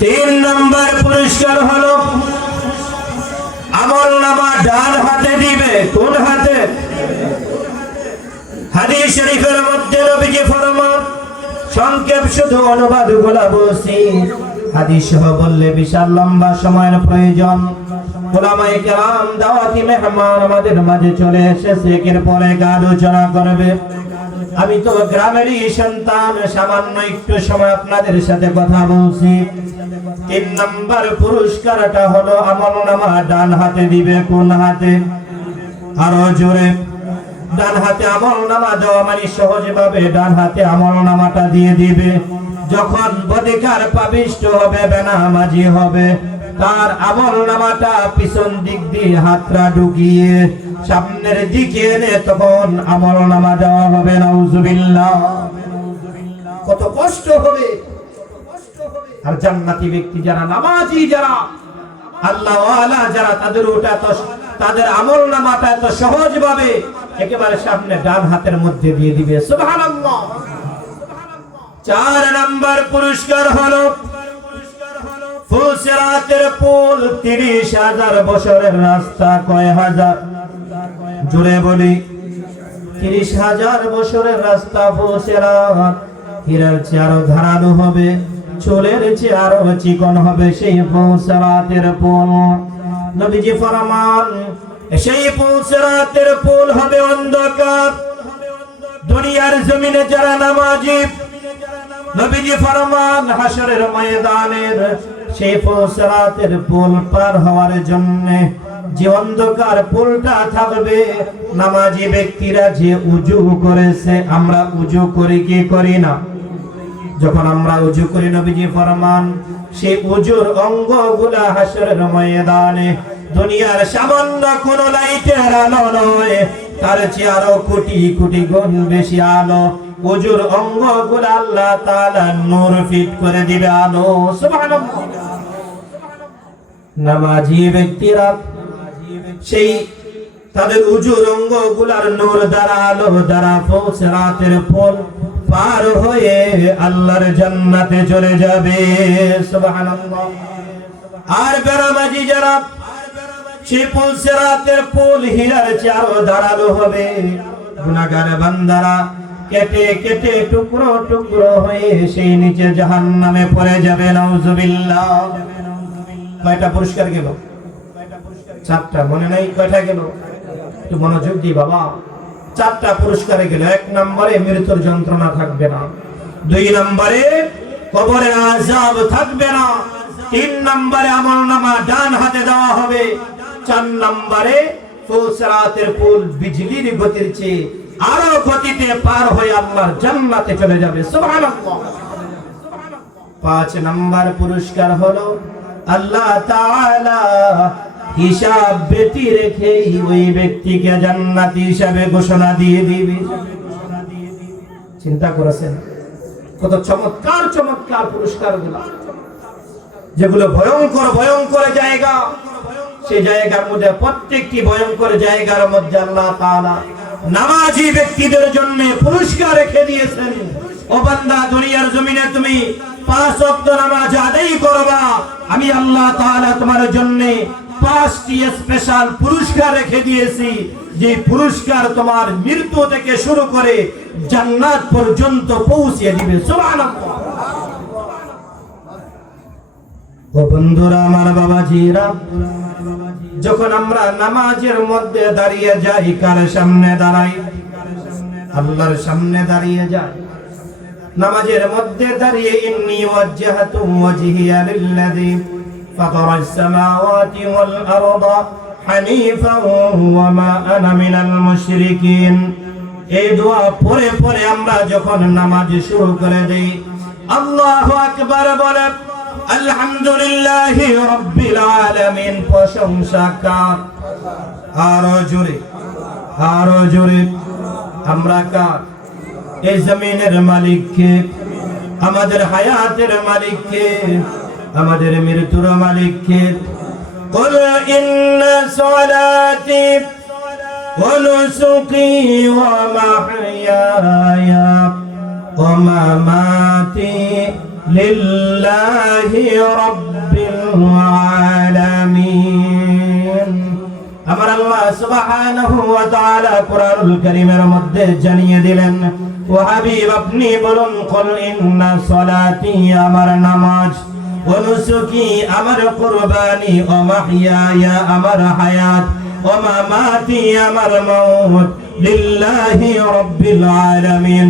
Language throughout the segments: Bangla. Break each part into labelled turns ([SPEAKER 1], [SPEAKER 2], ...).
[SPEAKER 1] তিন নম্বর পুরস্কার হলো আমল নামা ডান হাতে দিবে, কোন হাতে? হাদিস শরীফের মধ্যে নবীজি ফরমান, সংক্ষেপ শুধু অনুবাদগুলা বলছি হাদিস সহ বললে বিশাল লম্বা সময়ের প্রয়োজন। আমাদের মাঝে চলে এসেছে, একের পরে আলোচনা করবে। আমি তো গ্রামেরই সন্তান, সামান্য একটু সময় আপনাদের সাথে কথা বলছি। তিন নম্বর পুরস্কারটা হলো আমল নামা, ডান হাতে দিবে, কোন হাতে? আরও জোরে। ডান হাতে আমল নামা দেওয়া মানে সহজভাবে ডান হাতে আমল নামাটা দিয়ে দিবে। যখন বদিকার পাবিষ্ট হবে বেনামাজি হবে, তার আমল নামাটা পিছন দিক দিয়ে হাতটা ঢুকিয়ে সামনের দিকে এনে তখন আমল নামা দেওয়া হবে, নাউজুবিল্লাহ। কত কষ্ট হবে। আর জান্নাতি ব্যক্তি যারা, নামাজি যারা, আল্লাহ যারা, তাদের ওটা তাদের আমল নামাটা এত সহজ ভাবে একেবারে সামনে ডান হাতের মধ্যে দিয়ে দিবে। চার নাম্বার পুরস্কার হলো ফুসরাতের পুল তিরিশ হাজার বছরের রাস্তা কয় হাজার? জুড়ে বলি, তিরিশ হাজার বছরের রাস্তা ফুসরাত হীরার চেয়ে আরও ধারালো হবে, চুলের চেয়ে আরও চিকন হবে, সেই ফুসরাতের পুল। নবীজি ফরমান, সেই ফুসরাতের পুল হবে অন্ধকার। দুনিয়ার জমিনে যারা নামাজি, নবীজি ফরমান হাসরের ময়দানের সেই ফুসরাতের পুল পার হওয়ার জন্য যে অন্ধকার পুলটা থাকবে, নামাজি ব্যক্তিরা যে উজু করেছে, আমরা উজু করি কি করি না? যখন আমরা উজু করি, নবীজি ফরমান, সেই উজুর অঙ্গগুলা হাসরের ময়দানে দুনিয়ার সামান্য কোন লাইটের আলো নয়, তার চেয়ে আরও কোটি কোটি গুণ বেশি আলো। উজুর অঙ্গগুলা আল্লাহ তাআলা নূর ফিট করে দিবে আলো। সুবহানাল্লাহ। নামাজি ব্যক্তিরা সেই তাদের উজুর অঙ্গগুলার নূর দ্বারা আলো পৌঁছে রাতের ফল পার হয়ে আল্লাহর জান্নাতে চলে যাবে। আর বেরামাজি যারা চারো হবে। বান্দারা কেটে কেটে টুকরো টুকরো হয়ে সেই নিচে জাহান্নামে যাবে কয়টা পুরস্কার গেল? চারটা, মনে নাই কয়টা গেল? একটু মনোযোগ দি বাবা। চারটা পুরস্কারে গেল, এক নম্বরে মৃত্যুর যন্ত্রণা থাকবে না। দুই নম্বরে কবরের আজাব থাকবে না। তিন নম্বরে আমল নামা ডান হাতে দেওয়া হবে। চার নম্বরে ফুলসরাতের পুল বিজলির গতির চেয়ে আরও গতিতে পার হয়ে আল্লাহর জান্নাতে চলে যাবে। সুবহানাল্লাহ। পাঁচ নম্বর পুরস্কার হলো আল্লাহ তাআলা হিসাব বেটি রেখে ওই ব্যক্তিকে জান্নাতি হিসাবে ঘোষণা দিয়ে দিবে। চিন্তা করেছেন? কত চমৎকার চমৎকার পুরস্কার যেগুলো ভয়ঙ্কর ভয়ঙ্কর জায়গা। সেই জায়গার মধ্যে প্রত্যেকটি ভয়ঙ্কর জায়গার মধ্যে আল্লাহ তাআলা নামাজি ব্যক্তিদের জন্য পুরস্কার রেখে দিয়েছেন। ও বান্দা, দুনিয়ার জমিনে তুমি পাঁচ ওয়াক্ত নামাজ আদায় করবা। আমি আল্লাহ তাআলা তোমার জন্য পাঁচটি স্পেশাল পুরস্কার রেখে দিয়েছি। যে পুরস্কার তোমার মৃত্যু থেকে শুরু করে জান্নাত পর্যন্ত পৌঁছে দিবে। বন্ধুরা, আমার বাবাজিরা, যখন আমরা নামাজের মধ্যে দাঁড়িয়ে যাই, কার সামনে দাঁড়াই? আল্লাহর সামনে দাঁড়িয়ে যাই। নামাজের মধ্যে দাঁড়িয়ে ইন্নি ওয়াজ্জাহাতু ওয়াজহিয়া লিল্লাযী ওয়াল আরদা হানিফান ওয়া মা আনা মিনাল মুশরিকিন এই দোয়া পরে পরে আমরা যখন নামাজ শুরু করে দেই, আল্লাহু আকবার বলে, আলহামদুলিল্লাহি রাব্বিল আলামিন। প্রশংসা কার? আরও জোরে আরও জোরে। আমরা কার? এই জমিনের মালিককে, আমাদের হায়াতের মালিককে। আমাদের মৃত্যুর মালিককে قل إن صلاتي ونسقي ومحياي ومماتي لله رب العالمين আমার আল্লাহ সুবহানাহু ওয়া তাআলা কোরআনুল কারীমের মধ্যে জানিয়ে দিলেন ও হাবিব আপনি বলুন কুল ইন্না সলাতি আমার নামাজ নুসুকি আমার কুরবানি মাহইয়ায়া আমার হায়াত মামাতি আমার মউত। লিল্লাহি রাব্বিল আলামিন,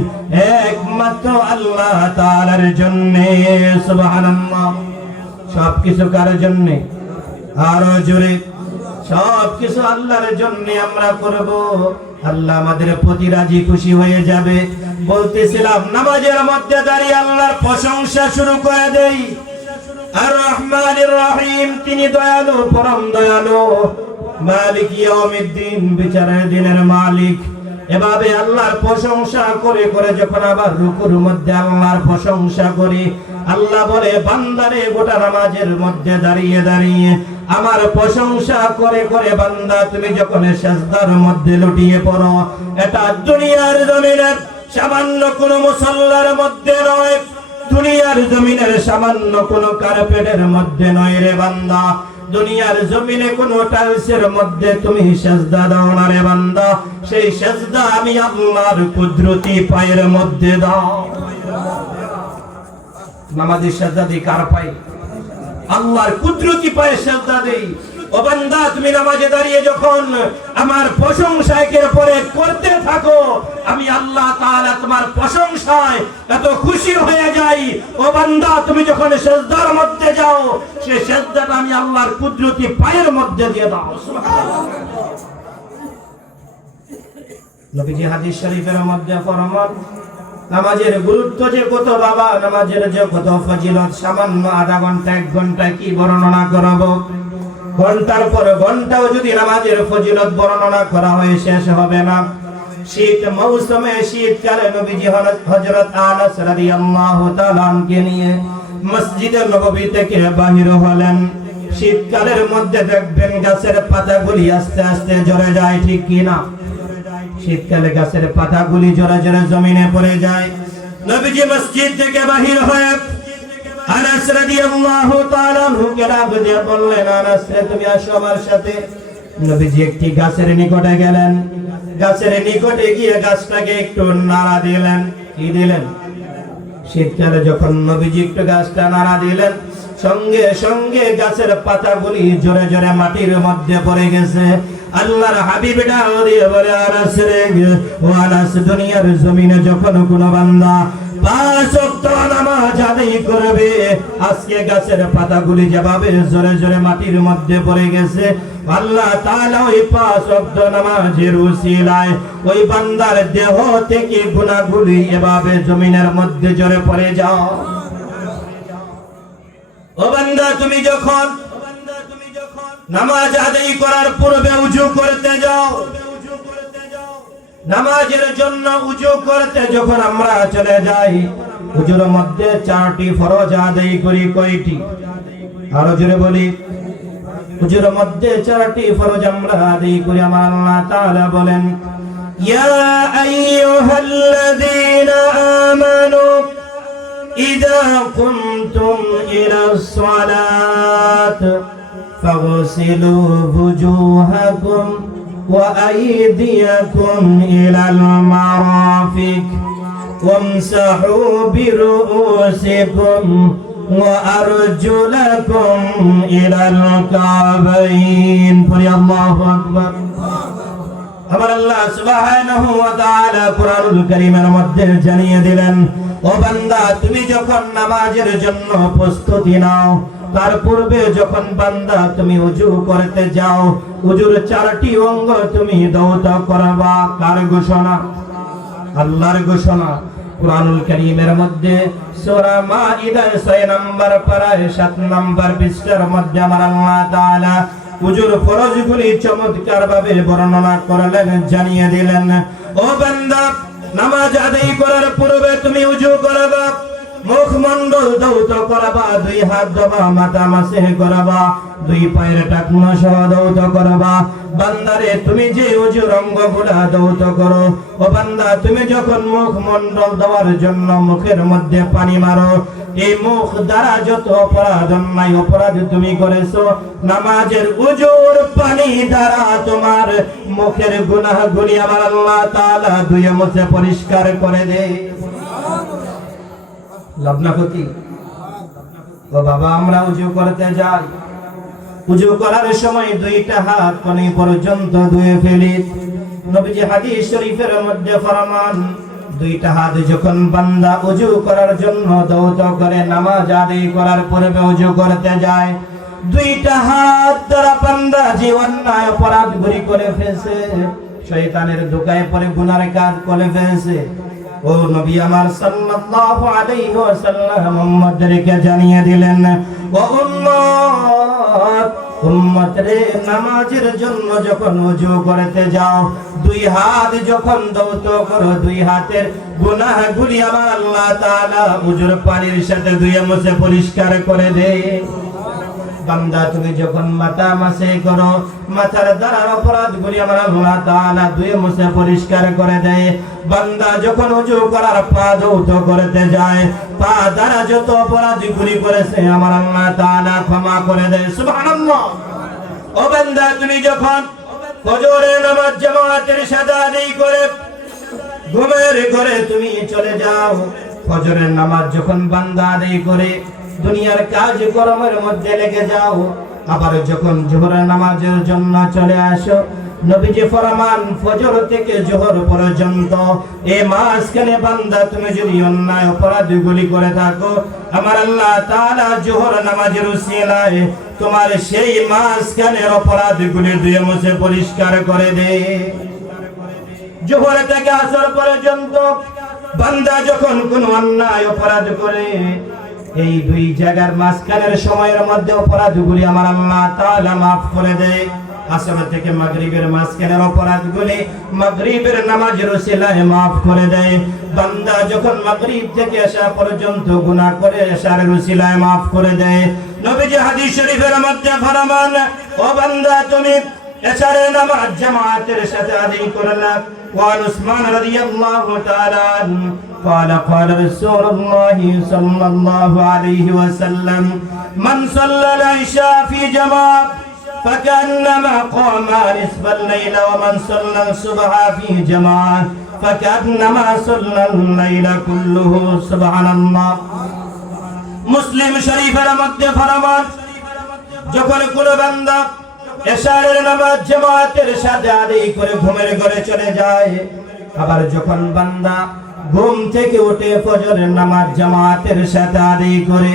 [SPEAKER 1] একমাত্র আল্লাহ তাআলার জন্য, সুবহানাল্লাহ। সব কিছু কার জন্য? আরও জোরে। সব কিছু আল্লাহর জন্য আমরা করব। আল্লাহ আমাদের প্রতি রাজি খুশি হয়ে যাবে। বলতেছিলাম, নামাজের মধ্যে দাঁড়িয়ে আল্লাহর প্রশংসা শুরু করে দেই। মধ্যে নামাজের মধ্যে দাঁড়িয়ে দাঁড়িয়ে আমার প্রশংসা করে করে বান্দা, তুমি যখন সেজদার মধ্যে লুটিয়ে পড়ো, এটা দুনিয়ার জমিনের সামান্য কোনো মুসল্লার মধ্যে নয়। দুনিয়ার জমিনের সামান্য কোনো কার্পেটের মধ্যে নয় রে বান্দা। দুনিয়ার জমিনে কোন টাইলসের মধ্যে তুমি সেজদা দাও না রে বান্দা। সেই সেজদা আমি আল্লাহর কুদরতি পায়ের মধ্যে দাও। নামাজের সেজদা দিই কার পায়ে? আল্লাহর কুদরতি পায়ে সেজদা দেই। ও বান্দা তুমি নামাজে দাঁড়িয়ে যখন আমার পরে করতে থাকো, আমি আল্লাহ তাআলা তোমার প্রশংসায় এত খুশি হয়ে যাই। ও বান্দা তুমি যখন সেজদার মধ্যে যাও সেজদাটা আমি আল্লাহর কুদরতি পায়ের মধ্যে দিয়ে দাও। নবীজি হাদিস শরীফের মধ্যে ফরমান, নামাজের গুরুত্ব যে কত বাবা, নামাজের যে কত ফজিলত, সামান্য আধা ঘণ্টা, এক ঘণ্টা কি বর্ণনা করাবো? ঘণ্টার পর ঘন্টাও যদি নামাজের ফজিলত বর্ণনা করা হয়, শেষ হবে না। শীত মৌসুমে শীতকালে নবীজি হযরত আনাস রাদিয়াল্লাহু তাআলা কে নিয়ে মসজিদে নববী থেকে বাহির হলেন। শীতকালের মধ্যে দেখবেন গাছের পাতাগুলি আস্তে আস্তে ঝরে যায়, ঠিক কি না? শীতকালে গাছের পাতাগুলি জোরে জোরে জমিনে পড়ে যায়। নবীজি মসজিদ থেকে বাহির হয়ে আনাস রাদিয়াল্লাহু তাআলা দিয়ে বললেন, আনাস তুমি আসো আমার সাথে। নবীজি একটি গাছের নিকটে গেলেন। গাছের নিকটে গিয়ে গাছটাকে একটু নাড়া দিলেন। কি দিলেন? শীতকালে যখন নবীজি একটু গাছটা নাড়া দিলেন, সঙ্গে সঙ্গে গাছের পাতাগুলি জোরে জোরে মাটির মধ্যে পড়ে গেছে। আল্লাহর হাবিব ডাক দিয়ে বলে, আনাস রে, ও আনাস, দুনিয়ার জমিনে যখন কোন বান্দা দেহ থেকে গুনাহগুলি এভাবে জমিনের মধ্যে জোরে পড়ে যাও। ও বান্দা, তুমি যখন নামাজ আদায় করার পূর্বে উজু করতে যাও নামাজের জন্য উজু করতে যখন আমরা চলে যাই, উজুর মধ্যে চারটি ফরজ আদায় করি কয়টি? আরও জোরে বলি। উজুর মধ্যে চারটি ফরজ আমরা আদায় করি, আমার আল্লাহ তাআলা বলেন, ইয়া আইয়ুহাল্লাযীনা আমানু ইযা কুমতুম ইলাস সালাত ফাগসিলু ওযুহাকুম وأيديكم إلى المرافق وامسحوا برؤوسكم وأرجلكم إلى الكعبين قل الله أكبر আমার আল্লাহ সুবহানাহু ওয়া তাআলা কুরআনুল কারীমের মধ্যে জানিয়ে দিলেন ও বান্দা তুমি যখন নামাজের জন্য প্রস্তুতি নাও তার পূর্বে যখন বান্দা তুমি উজু করতে যাও, উজুর চারটি অঙ্গ তুমি দৌত করবা। কার ঘোষণা? আল্লাহর ঘোষণা। কুরআনুল কারীমের মধ্যে সূরা মাইদার 6 নম্বর পারায় 7 নম্বর পৃষ্ঠার মধ্যে আমার আল্লাহ তাআলা উজুর ফরজগুলি চমৎকার ভাবে বর্ণনা করলেন, জানিয়ে দিলেন, ও বান্দা, নামাজ আদায় করার পূর্বে তুমি উজু করবা। মুখমণ্ডল দৌত করবা, দুই হাত দবা, মাথা মাসে করবা, দুই পায়ের টাকনা সহ দৌত করবা। বান্দারে, তুমি যে উজু রঙ্গগুলা দৌত করো, ও বান্দা, তুমি যখন মুখ মন্ডল দেওয়ার জন্য মুখের মধ্যে পানি মারো, এই মুখ দ্বারা যত অপরাধ অন্যায় অপরাধ তুমি করেছ, নামাজের উজুর পানি দ্বারা তোমার মুখের গুনাহ গুলি আমার আল্লাহ তাআলা দুয়ে মুছে পরিষ্কার করে দেয় লগ্না ক্ষতি ও বাবা, আমরা উজু করতে যাই। উজু করার সময় দুইটা হাত পানি পর্যন্ত ধুয়ে ফেলি। নবীজি হাদিস শরীফের মধ্যে ফরমান, দুইটা হাত যখন বান্দা উজু করার জন্য দৌত করে, নামাজ আদায় করার পূর্বে উজু করতে যায়। দুইটা হাত দ্বারা বান্দা যে অন্যায় অপরাধ করে ফেলছে। শয়তানের দোকায় পরে গুনার কাজ করে ফেলছে। ও নবী আমার সাল্লাল্লাহু আলাইহি ওয়াসাল্লাম মুহাম্মদকে জানিয়ে দিলেন, ও উম্মত উম্মত নামাজের জন্য যখন ওযু করতে যাও, দুই হাত যখন দৌত করো, দুই হাতের গুনাহগুলি আমার আল্লাহ তাআলা উজুর পানির সাথে ধুয়ে মুছে পরিষ্কার করে দেয় বান্দা, তুমি যখন মাথা মাসে করো, মাথার দ্বারা অপরাধ গুলি আমার আল্লাহ তাআলা দুয়ে মুছে পরিষ্কার করে দেয়। বান্দা যখন উজু করার পা যৌথ করতে যায়, পা দ্বারা যত অপরাধ গুলি করেছে আমার আল্লাহ তাআলা ক্ষমা করে দেয়। সুবহানাল্লাহ। ও বান্দা, তুমি যখন ফজরের নামাজ জামাতের সাথে আদায় করে ঘুমের ঘরে তুমি চলে যাও, ফজরের নামাজ যখন বান্দা আদায় করে দুনিয়ার কাজ কর্মের মধ্যে লেগে যাও। আবার যখন জোহরের নামাজের জন্য চলে আসো, নবীজি ফরমান ফজর থেকে জোহর পর্যন্ত এই মাসখানে বান্দা, তুমি যদি অন্যায় অপরাধগুলি করে থাকো, আমার আল্লাহ তাআলা জোহর নামাজের উসিলায় তোমার সেই মাসখানের অপরাধগুলি দুয়ে মুছে পরিষ্কার করে দে। জোহর থেকে আসর পর্যন্ত বান্দা যখন কোন অন্যায় অপরাধ করে এই দুই জায়গার মাঝখানের সময়ের মধ্যে অপরাধগুলি আমার আল্লাহ তাআলা মাফ করে দেয়। আসর থেকে মাগরিবের মাঝখানের অপরাধগুলি মাগরিবের নামাজের ওসিলায় মাফ করে দেয়। বান্দা যখন মাগরিব থেকে আসা পর্যন্ত গুনাহ করে আসার ওসিলায় মাফ করে দেয়। নবীজি হাদিস শরীফের মধ্যে ফরমান, ও বান্দা, তুমি এছাড়া নামাজ জামাতের সাথে আদায় করলাম وعن عثمان رضي الله تعالى عنه قال قال رسول الله صلى الله عليه وسلم من صلى العشاء في جماعة فكأنما قام نصف الليل ومن صلى الصبح في جماعة فكأنما صلى الليل كله سبحان الله মুসলিম শরীফের মধ্যে ফরমান যখন কোন বান্দা এশারের নামাজ জামাতের সাথে আদায় করে ঘুমের ঘরে চলে যায়। আবার যখন বান্দা ঘুম থেকে উঠে ফজরের নামাজ জামাতের সাথে আদায় করে,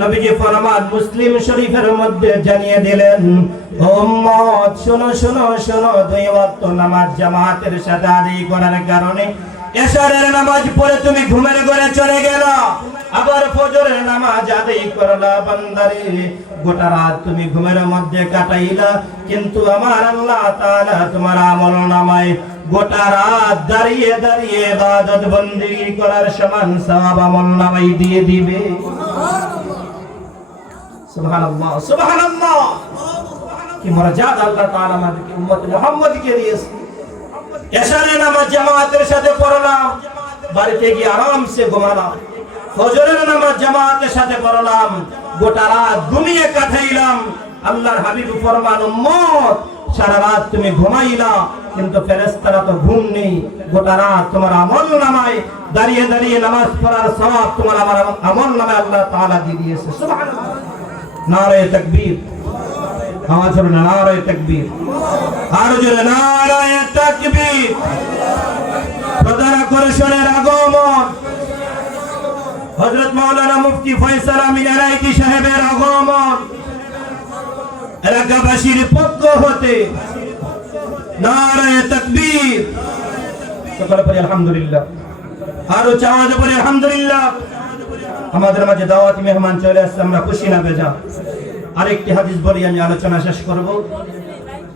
[SPEAKER 1] নবীজি ফরমান মুসলিম শরীফের মধ্যে জানিয়ে দিলেন উম্মত, শোনো শোনো শোনো, দুই ওয়াক্ত নামাজ জামাতের সাথে আদায় করার কারণে এশারের নামাজ পড়ে তুমি ঘুমের ঘরে চলে গেল। আবার ফজরের নামাজ আদায় করলা বান্দারে। গোটা রাত তুমি ঘুমের মধ্যে কাটাইলা, কিন্তু আমার আল্লাহ তাআলা তোমার আমল নামায় গোটা রাত দাঁড়িয়ে দাঁড়িয়ে ইবাদত বন্দেগী করার সমান সওয়াব আমল নামায় দিয়ে দিবে। সুবহানাল্লাহ সুবহানাল্লাহ। কি মর্যাদা আল্লাহ তাআলা আমাদেরকে, উম্মত মুহাম্মদকে দিয়েছে। এশারের নামাজ জামাতের সাথে বাড়িতে গিয়ে আরামসে ঘুমালাম। ফজরের নামাজ জামাতের সাথে পড়লাম। গোটা রাত ঘুমিয়ে কাটাইলাম। আল্লাহর হাবিব ফরমান, উম্মত, সারা রাত তুমি ঘুমাইলা, কিন্তু ফেরেশতারা তো ঘুম নেই। গোটা রাত তোমার আমল নামায়, দাঁড়িয়ে দাঁড়িয়ে নামাজ পড়ার সওয়াব তোমার আমার আমল নামায় আল্লাহ তাআলা দিয়ে দিয়েছে। সুবহানাল্লাহ। নারে তাকবীর। আওয়াজ হবে নারে তাকবীর। আরও জোরে, নারায় তাকবীর। আমাদের মাঝে দাওয়াত মেহমান চলে আসছে, আমরা খুশি না বেজা। আরেকটি হাদিস বলি, আমি আলোচনা শেষ করব।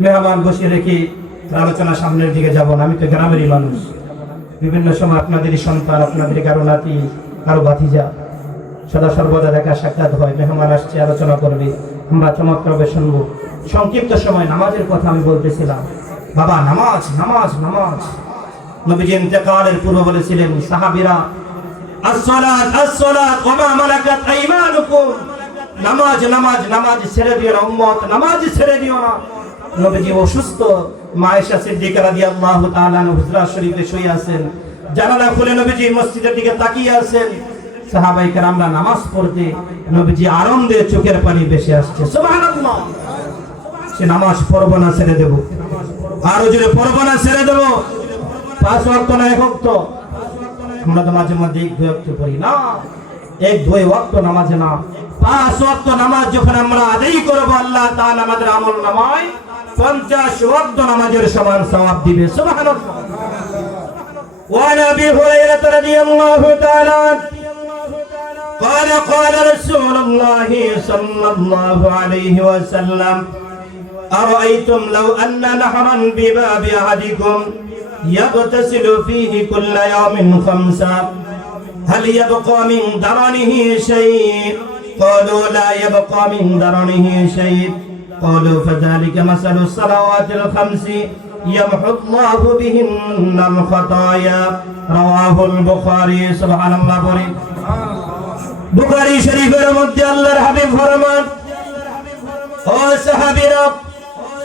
[SPEAKER 1] মেহমান বসে রেখে আলোচনা সামনের দিকে যাব না, আমি তো গ্রামেরই মানুষ। বিভিন্ন সময় আপনাদেরই সন্তান আপনাদের কারও নাতি কারও ভাতিজা, সদা সর্বদা দেখা সাক্ষাৎ হয়, মেহমান আসছে, আলোচনা করবে। আমরা চমৎকারভাবে শুনব। সংক্ষিপ্ত সময় নামাজের কথা আমি বলতেছিলাম। বাবা, নামাজ নামাজ নামাজ। নবীজি ইন্তেকালের পূর্ব বলেছিলেন, সাহাবীরা নামাজ নামাজ নামাজ ছেড়ে দিও না, উম্মত, নামাজ ছেড়ে দিও না। নবীজি অসুস্থ মা আয়েশা সিদ্দিকা রাদিয়াল্লাহু তাআলা হুজরা শরীফে শুয়ে আছেন। জানালা খুলে নবীজি মসজিদের দিকে তাকিয়ে আছেন। সাহাবাই কেরামরা নামাজ পড়তে নবীজি আনন্দে চোখের পানি বেশি আসছে। সুবহানাল্লাহ। সে নামাজ পড়ব না ছেড়ে দেব। আরও জোরে পড়ব না ছেড়ে দেব। পাঁচ ওয়াক্ত না এক ওয়াক্ত? আমরা তো মাঝে মাঝে এক দুই ওয়াক্ত পড়ি না। এক দুই ওয়াক্ত নামাজে না। পাঁচ ওয়াক্ত নামাজ যখন আমরা আদায় করব, আল্লাহ তাআলা আমাদের আমল নামায় পঞ্চাশ ওয়াক্ত নামাজের সমান সওয়াব দিবে সুবহানাল্লাহ وعن ابي هريره رضي الله تعالى عنه قال قال رسول الله صلى الله عليه وسلم أرأيتم لو أن نهرا بباب أحدكم يغتسل فيه كل يوم خمسا هل يبقى من درنه شيء قالوا لا يبقى من درنه شيء قالوا فذلك مثل الصلوات الخمس يمحو الله بهن الخطايا رواه البخاري سبحان الله بوري বুখারী শরীফের মধ্যে আল্লাহর হাবিব ফরমান ও সাহাবীরা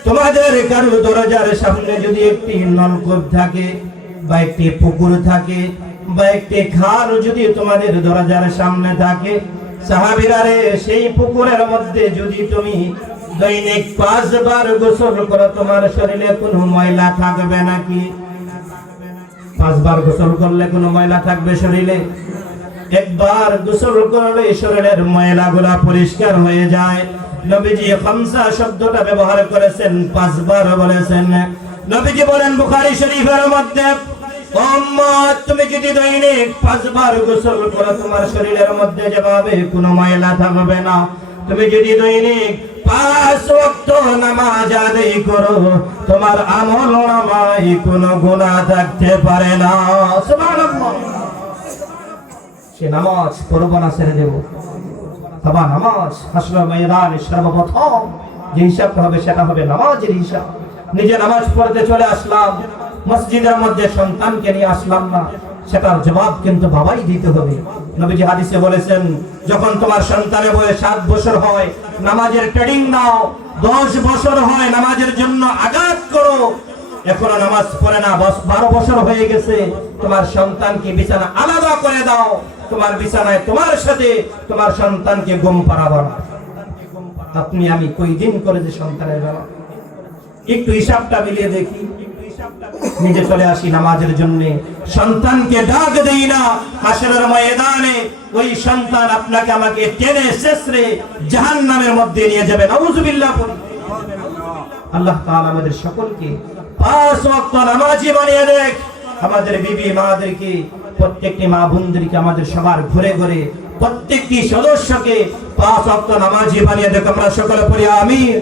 [SPEAKER 1] তোমাদের কারো দরজার সামনে যদি একটি নলকূপ থাকে বা একটি পুকুর থাকে বা একটি খাল যদি তোমাদের দরজার সামনে থাকে সাহাবীরা রে সেই পুকুরের মধ্যে যদি তুমি দৈনিক পাঁচবার গোসল করো, তোমার শরীরে কোনো ময়লা থাকবে নাকি? পাঁচবার গোসল করলে কোনো ময়লা থাকবে শরীরে? একবার গোসল করলে শরীরের ময়লাগুলা পরিষ্কার হয়ে যায়। নবীজি খামসা শব্দটা ব্যবহার করেছেন, পাঁচবার বলেছেন। নবীজি বলেন, বুখারী শরীফের মধ্যে তুমি যদি দৈনিক পাঁচবার গোসল করো, তোমার শরীরের মধ্যে যেভাবে কোনো ময়লা থাকবে না। তুমি যদি দৈনিক পাঁচ ওয়াক্ত নামাজ আদায় করো। তোমার আমল গুনাহ থাকতে পারে না। সুবহানাল্লাহ। সে নামাজ পড়ব না, ছেড়ে দেবো। নামাজ ময়দানে সর্বপ্রথম যে হবে সেটা হবে নামাজের হিসাব। নিজে নামাজ পড়তে চলে আসলাম। মসজিদের মধ্যে সন্তানকে নিয়ে আসলাম না। সেটার জবাব কিন্তু বাবাই দিতে হবে। নবীজি হাদিসে বলেছেন, যখন তোমার সন্তানের বয়স সাত বছর হয়, নামাজের ট্রেনিং নাও, দশ বছর হয় নামাজের জন্য আঘাত করো। এখনও নামাজ পড়ে না বারো বছর হয়ে গেছে, তোমার সন্তানকে বিছানা আলাদা করে দাও। তোমার বিছানায় তোমার সাথে তোমার সন্তানকে গুম পাড়াবো না। আপনি আমি কই দিন করে যে সন্তানের বেলা? একটু হিসাবটা মিলিয়ে দেখি। নিজে চলে আসি নামাজের জন্য। সন্তানকে ডাক দেই না, হাসরের ময়দানে। ওই সন্তান আপনাকে আমাকে টেনে শেষরে জাহান্নামের মধ্যে নিয়ে যাবে। নাউজুবিল্লাহ। আল্লাহ তাআলা আমাদের সকলকে পাঁচ ওয়াক্ত নামাজি বানিয়ে দেখ। আমাদের বিবি মাদেরকে, প্রত্যেকটি মা বোনদেরকে আমাদের সবার ঘুরে ঘুরে, প্রত্যেকটি সদস্যকে পাঁচ ওয়াক্ত নামাজি বানিয়ে দেখ। আমরা সকলে পড়ি আমিন।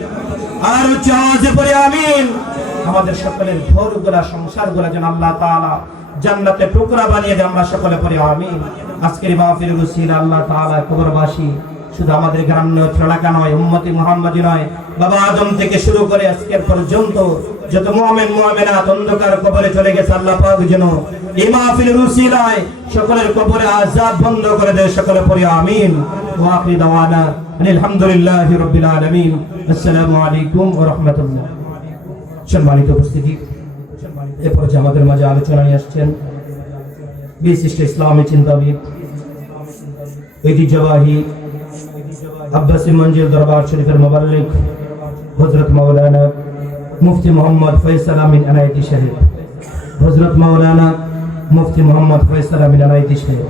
[SPEAKER 1] আর উচ্চ আওয়াজে পড়ি আমিন। আমাদের সকলের ঘরগুলা সংসারগুলা যেন আল্লাহ তাআলা জান্নাতে টুকরা বানিয়ে দেয়, আমরা সকলে পড়ি আমিন। আজকের মাহফিল উসিলা আল্লাহ তাআলা কবরবাসী, শুধু আমাদের গ্রাম নয় এলাকা নয়, উম্মতি মোহাম্মদী নয়, বাবা আদম থেকে শুরু করে আজকের পর্যন্ত যত মুমিন, মুমিনাত অন্ধকার কবরে চলে গেছে, আল্লাহ পাক যেন এই মাহফিলের উসিলায় সকলের কবরে আযাব বন্ধ করে দেয়, সকলে পড়ি আমিন। ওয়া আখির দাওয়ানা আলহামদুলিল্লাহি রাব্বিল আলামিন। আসসালামু আলাইকুম ওয়া রাহমাতুল্লাহ। সম্মানিত উপস্থিতি। এ পর্যায়ে আমাদের মাঝে আলোচনায় আসছেন বিশিষ্ট ইসলামী চিন্তাবিদ ঐতিহ্যবাহী আব্বাসী মঞ্জিল দরবার শরীফের মোবাল্লিক হজরত মাওলানা মুফতি মোহাম্মদ ফয়সাল আমিন আনাইতি সাহেব হজরত মাওলানা মুফতি মোহাম্মদ ফয়সাল আমিন আনাইতি সাহেব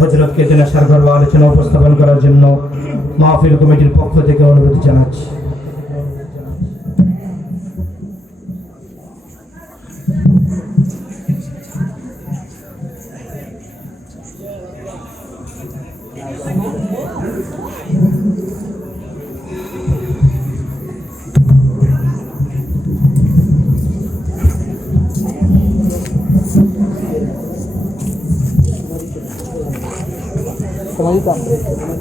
[SPEAKER 1] হজরতকে তিনি সারগর্ব আলোচনা উপস্থাপন করার জন্য মাহফিল কমিটির পক্ষ থেকে অনুরোধ জানাচ্ছি।
[SPEAKER 2] Thank you.